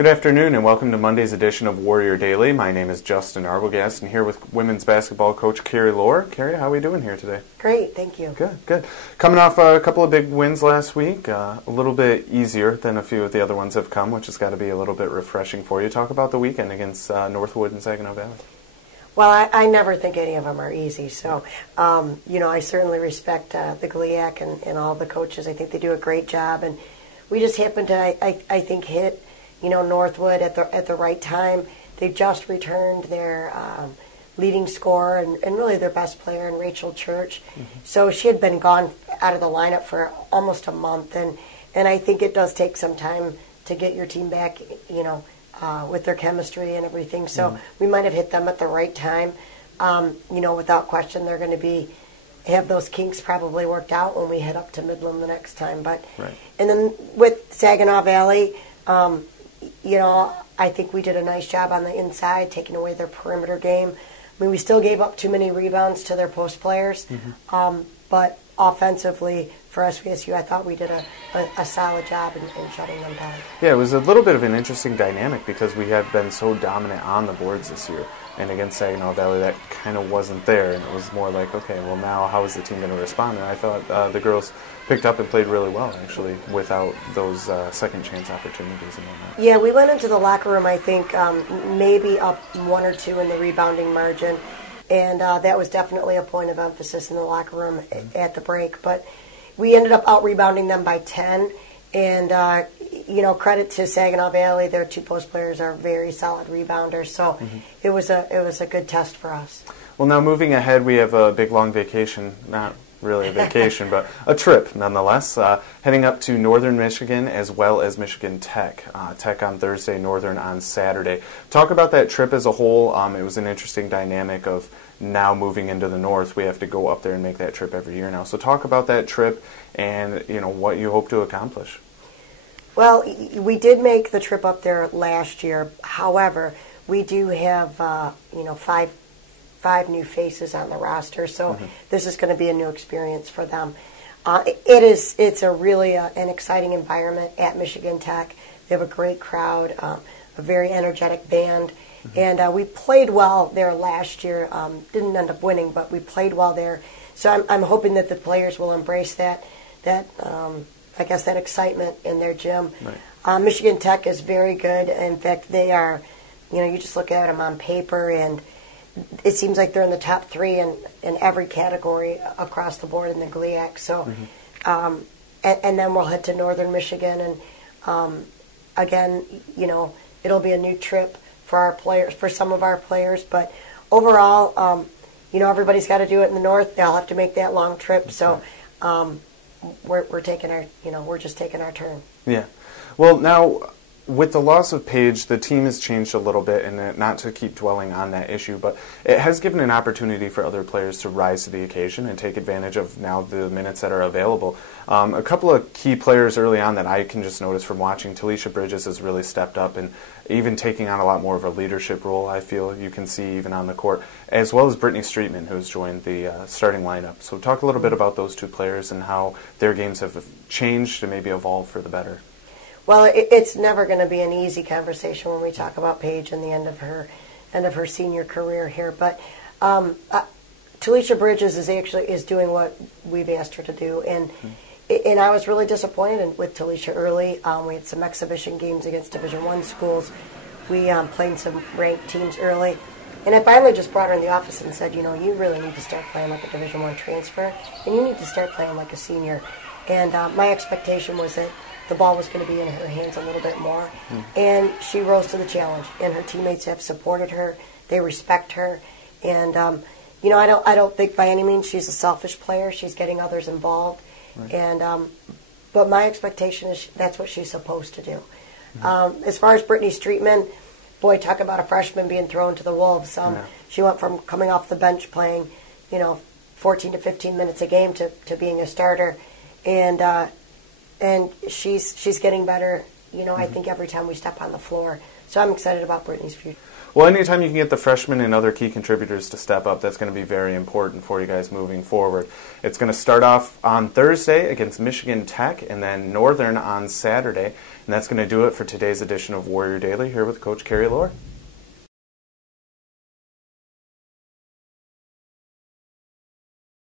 Good afternoon and welcome to Monday's edition of Warrior Daily. My name is Justin Arbogast and here with women's basketball coach Carrie Lohr. Carrie, how are we doing here today? Great, thank you. Good. Coming off a couple of big wins last week, a little bit easier than a few of the other ones have come, which has got to be a little bit refreshing for you. Talk about the weekend against Northwood and Saginaw Valley. Well, I never think any of them are easy, so, I certainly respect the GLIAC and all the coaches. I think they do a great job, and we just happened to, I think, hit Northwood at the right time. They just returned their leading scorer and really their best player in Rachel Church. Mm-hmm. So she had been gone out of the lineup for almost a month, and I think it does take some time to get your team back, with their chemistry and everything. So we might have hit them at the right time. Without question, they're going to have those kinks probably worked out when we head up to Midland the next time. But right. And then with Saginaw Valley, I think we did a nice job on the inside, taking away their perimeter game. I mean, we still gave up too many rebounds to their post players, but offensively for SVSU, I thought we did a solid job in shutting them down. Yeah, it was a little bit of an interesting dynamic because we have been so dominant on the boards this year. And against Saginaw Valley, that kind of wasn't there. And it was more like, okay, well, now how is the team going to respond? And I thought the girls picked up and played really well, actually, without those second chance opportunities and whatnot. Yeah, we went into the locker room, I think, maybe up 1 or 2 in the rebounding margin. And that was definitely a point of emphasis in the locker room at the break. But we ended up out-rebounding them by 10. And, credit to Saginaw Valley. Their 2 post players are very solid rebounders. So it was a good test for us. Well, now moving ahead, we have a big, long vacation. Not really a vacation, but a trip nonetheless. Heading up to Northern Michigan as well as Michigan Tech. Tech on Thursday, Northern on Saturday. Talk about that trip as a whole. It was an interesting dynamic of now moving into the North. We have to go up there and make that trip every year now. So talk about that trip and what you hope to accomplish. Well, we did make the trip up there last year. However, we do have five new faces on the roster, so this is going to be a new experience for them. It's a really an exciting environment at Michigan Tech. They have a great crowd, a very energetic band, and we played well there last year. Didn't end up winning, but we played well there. So I'm hoping that the players will embrace that excitement in their gym. Right. Michigan Tech is very good. In fact, they are, you just look at them on paper and it seems like they're in the top 3 in every category across the board in the GLIAC. So, and then we'll head to Northern Michigan, and again, it'll be a new trip for our players, for some of our players. But overall, everybody's got to do it in the North. They'll have to make that long trip. So, we're taking our, we're just taking our turn. Yeah. Well, now, with the loss of Paige, the team has changed a little bit, and not to keep dwelling on that issue, but it has given an opportunity for other players to rise to the occasion and take advantage of now the minutes that are available. A couple of key players early on that I can just notice from watching, Talisha Bridges has really stepped up and even taking on a lot more of a leadership role, I feel you can see even on the court, as well as Brittany Streetman, who's joined the starting lineup. So talk a little bit about those 2 players and how their games have changed and maybe evolved for the better. Well, it's never going to be an easy conversation when we talk about Paige and the end of her senior career here. But Talisha Bridges is doing what we've asked her to do, and I was really disappointed with Talisha early. We had some exhibition games against Division I schools. We played some ranked teams early, and I finally just brought her in the office and said, you really need to start playing like a Division I transfer, and you need to start playing like a senior. And my expectation was that the ball was going to be in her hands a little bit more. And she rose to the challenge. And her teammates have supported her. They respect her. And, I don't think by any means she's a selfish player. She's getting others involved. Right. And but my expectation is that's what she's supposed to do. As far as Brittany Streetman, boy, talk about a freshman being thrown to the wolves. She went from coming off the bench playing, 14 to 15 minutes a game to being a starter. And she's getting better, I think every time we step on the floor. So I'm excited about Brittany's future. Well, anytime you can get the freshmen and other key contributors to step up, that's going to be very important for you guys moving forward. It's going to start off on Thursday against Michigan Tech and then Northern on Saturday. And that's going to do it for today's edition of Warrior Daily here with Coach Carrie Lohr.